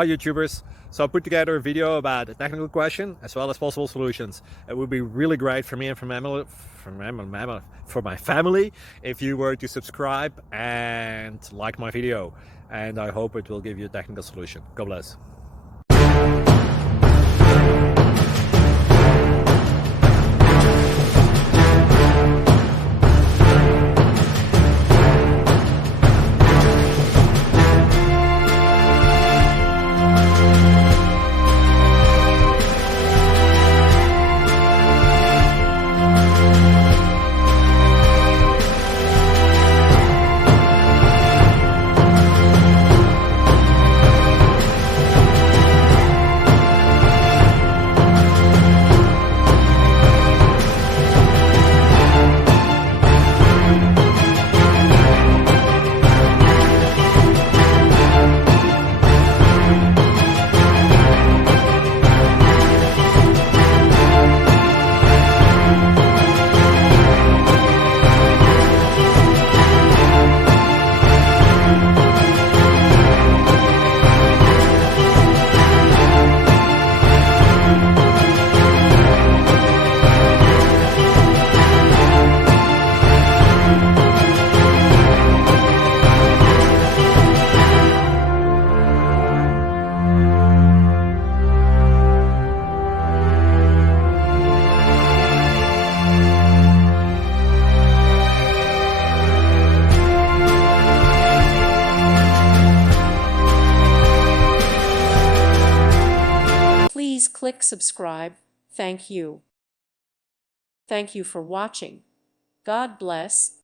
Hi YouTubers. So I put together a video about a technical question as well as possible solutions. It would be really great for me and for my family if you were to subscribe and like my video. And I hope it will give you a technical solution. God bless. Please click subscribe. Thank you. Thank you for watching. God bless.